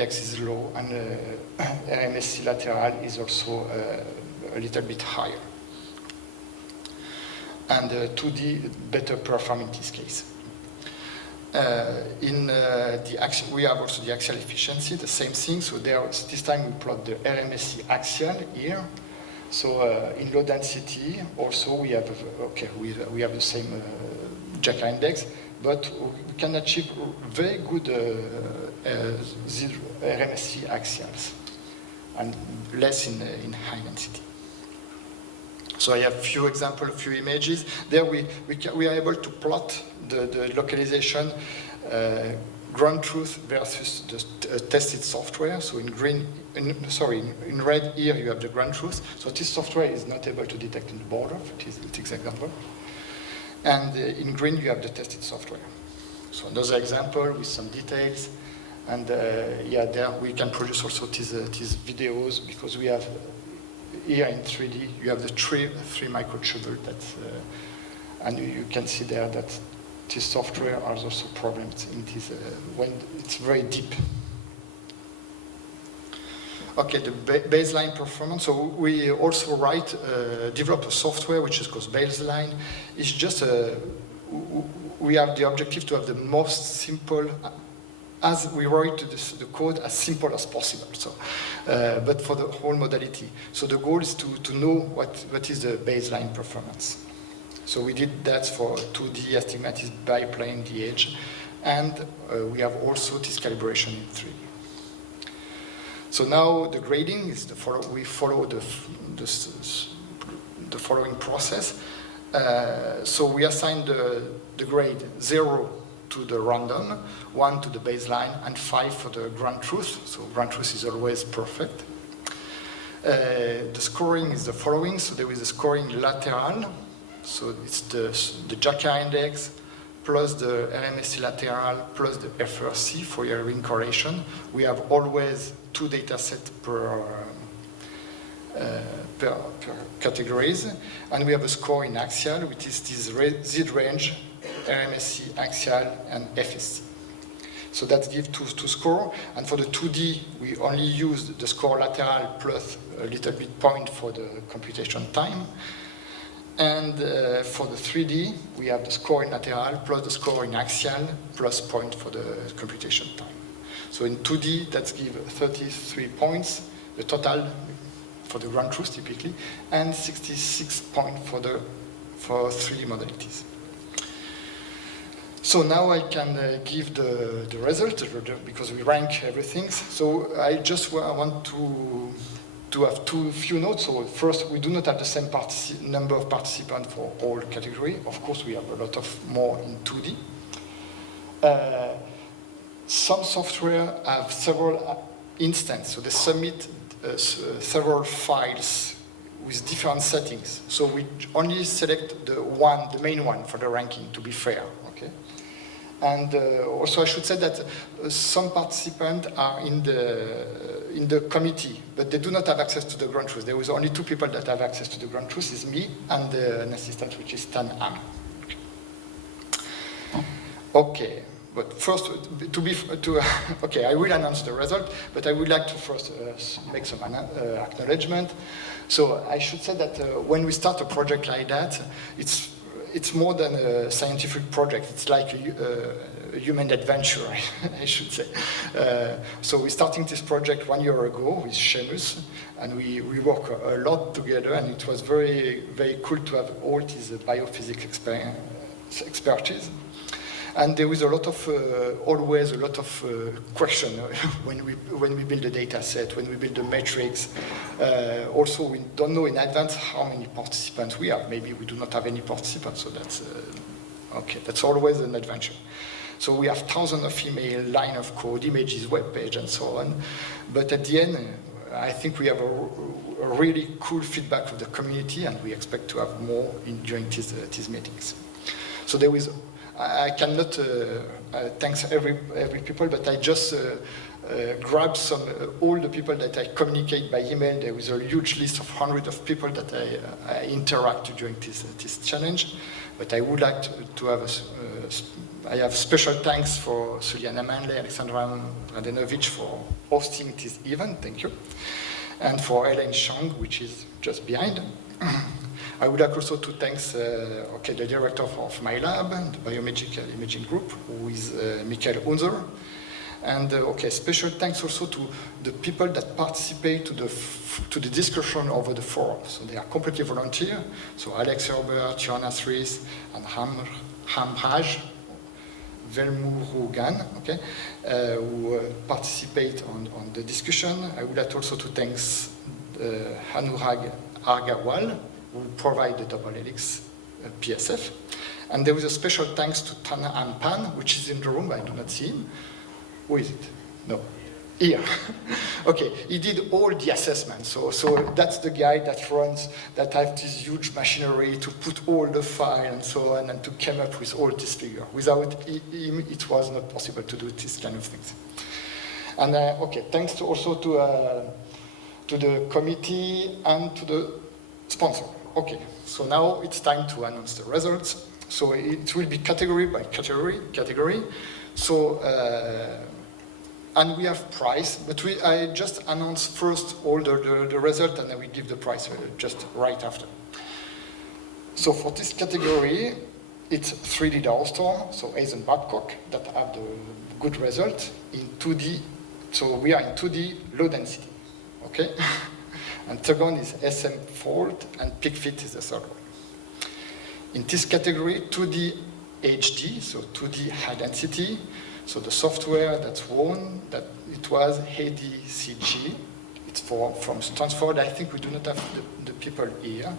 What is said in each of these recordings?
index is low, and RMSC lateral is also a little bit higher. And 2D better perform in this case. We have also the axial efficiency, the same thing. So this time we plot the RMSC axial here. So in low density, also we have the same Jacka index, but we can achieve very good RMSC axials, and less in high density. So I have few examples, few images. There we are able to plot the localization ground truth versus the tested software. So in red here you have the ground truth. So this software is not able to detect in the border. It is example. And in green you have the tested software. So another example with some details. And there we can produce also these videos, because we have here in 3D you have the three microtubule and you can see there that this software has also problems in this when it's very deep. Okay, the baseline performance. So we also develop a software which is called baseline. It's just we have the objective to have the most simple, as we write the code as simple as possible. So, but for the whole modality. So the goal is to know what is the baseline performance. So we did that for 2D astigmatism by playing the edge, and we have also this calibration in 3D. So now the grading is we follow the following process. So we assign the grade 0 to the random, 1 to the baseline, and 5 for the ground truth. So ground truth is always perfect. The scoring is the following. So there is a scoring lateral. So it's the Jacka index plus the RMSC lateral plus the FRC for your ring correlation. We have always 2 data sets per categories, and we have a score in axial, which is this Z range, RMSC, axial, and FSC. So that gives two score, and for the 2D, we only use the score lateral plus a little bit point for the computation time. And for the 3D, we have the score in lateral plus the score in axial plus point for the computation time. So in 2D, that gives 33 points, the total for the ground truth typically, and 66 points for 3D modalities. So now I can give the result, because we rank everything. So I just want to have few notes. So first, we do not have the same number of participants for all categories. Of course, we have a lot more in 2D. Some software have several instances, so they submit several files with different settings. So we only select the main one for the ranking, to be fair. Okay. And also I should say that some participants are in the committee, but they do not have access to the ground truth. There is only 2 people that have access to the ground truth, is me and an assistant, which is Stan Am. Okay, but first, okay, I will announce the result, but I would like to first make some acknowledgement. So I should say that when we start a project like that, it's more than a scientific project. It's like a human adventure, I should say. So we're starting this project 1 year ago with Seamus, and we work a lot together, and it was very, very cool to have all this biophysics expertise. And there is always a lot of question when we build a data set, when we build a matrix. Also, we don't know in advance how many participants we have. Maybe we do not have any participants, so that's okay. That's always an adventure. So we have thousands of email, line of code, images, web page, and so on. But at the end, I think we have a really cool feedback of the community, and we expect to have more during these meetings. So there is. I cannot thank every people, but I just grab all the people that I communicate by email. There is a huge list of hundreds of people that I interact during this challenge. But I would like to have I have special thanks for Suliana Manley, Alexandra Radenovic for hosting this event, thank you. And for Elaine Chang, which is just behind. I would like also to thank the director of my lab, the biomedical imaging group, who is Michael Unzer. And special thanks also to the people that participate to the discussion over the forum. So they are completely volunteer. So Alex Herbert, Johannes Rees, and Hamraj Velmurugan, who participate on the discussion. I would like also to thank Anurag Argawal, who provide the double helix PSF. And there is a special thanks to Tana Ampan, which is in the room, I do not see him. Who is it? No. Here. Okay, he did all the assessments. So that's the guy that runs, that has this huge machinery to put all the file and so on, and to come up with all this figure. Without him, it was not possible to do this kind of things. And thanks to also to the committee and to the sponsor. Okay, so now it's time to announce the results. So it will be category by category. So, and we have prize, but I just announce first all the result, and then we give the prize just right after. So for this category, it's 3D Dawstorm, so Hazen Babcock, that have the good result in 2D. So we are in 2D low density, okay? And second is SM Fold, and PickFit is the third one. In this category, 2D HD, so 2D high density. So the software that's won, that it was ADCG. It's from Stanford. I think we do not have the people here.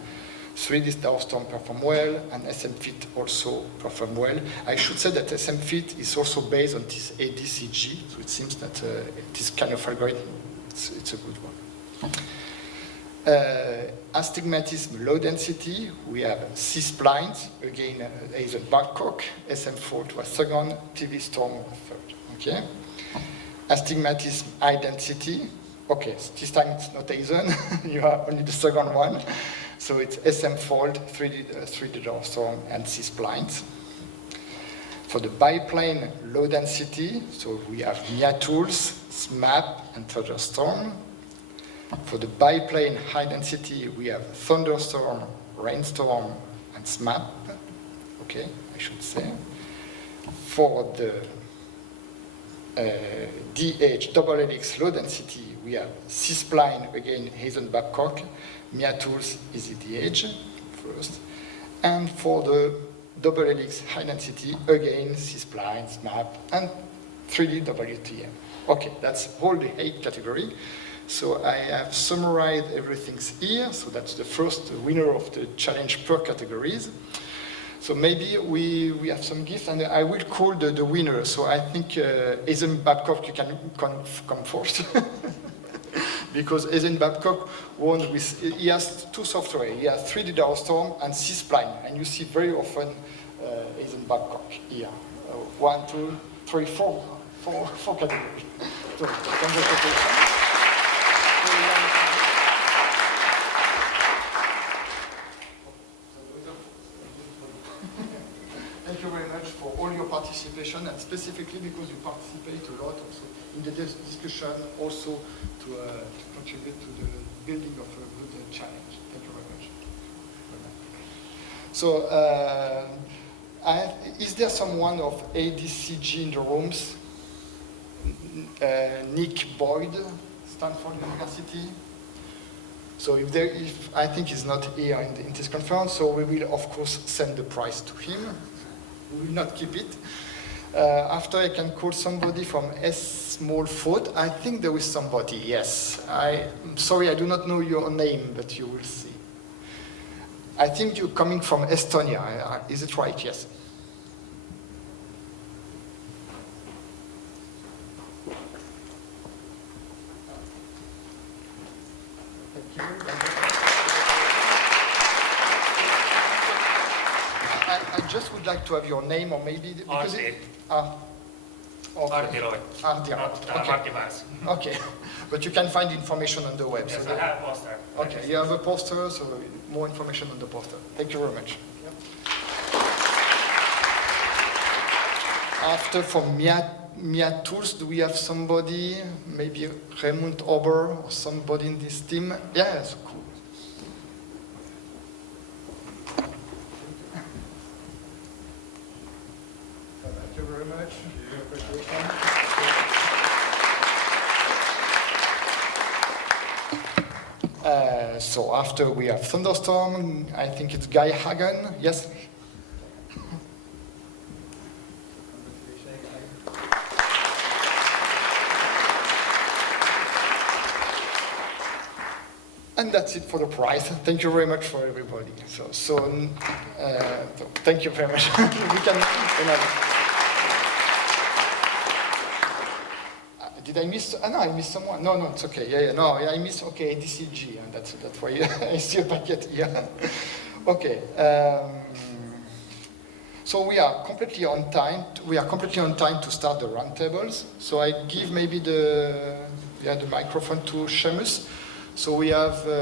3D Dawstorm perform well, and SMFit also perform well. I should say that SMFit is also based on this ADCG, so it seems that this kind of algorithm, it's a good one. Astigmatism low density, we have C-splines, again Hazen Babcock, SM Fold was second, TV Storm was third. Okay. Astigmatism high density, okay, this time it's not Hazen, you have only the second one. So it's SM Fold, 3D Dawstorm, and C-splines. For the biplane low density, so we have Mia Tools, SMAP, and Thunderstorm. For the biplane high density, we have Thunderstorm, Rainstorm, and SMAP. Okay, I should say. For the DH double helix low density, we have C-spline, again Hazen Babcock, Mia Tools is DH first. And for the double helix high density, again C-spline, SMAP, and 3D WTM. Okay, that's all the 8 categories. So I have summarized everything here. So that's the first winner of the challenge per categories. So maybe we have some gifts, and I will call the winner. So I think Hazen Babcock, you can come first. Because Hazen Babcock won with, he has 2 software. He has 3D Dawstorm and C-spline. And you see very often Hazen Babcock here. 1, 2, 3, 4 categories. So congratulations. Thank you very much for all your participation, and specifically because you participate a lot also in the discussion, also to contribute to the building of a good challenge. Thank you very much. So, is there someone of ADCG in the rooms? Nick Boyd, Stanford University. So if I think he's not here in this conference, so we will of course send the prize to him. We will not keep it. After I can call somebody from Small Foot. I think there is somebody, yes. I'm sorry, I do not know your name, but you will see. I think you're coming from Estonia, is it right? Yes. I just would like to have your name, or maybe because okay. Okay, but you can find information on the web. Yes, so I have a poster. Okay, you have a poster, so more information on the poster. Thank you very much. After from Mia Tools, do we have somebody, maybe Raymond Ober or somebody in this team? Yes, cool. Thank you very much. So after we have Thunderstorm, I think it's Guy Hagen. Yes? And that's it for the prize. Thank you very much for everybody. So thank you very much. We can. Did I miss? No, I missed someone. No, it's okay. Yeah. No, I missed. Okay, DCG, and that's why I see a packet here. Okay. So we are completely on time. We are completely on time to start the roundtables. So I give maybe the microphone to Seamus. So we have.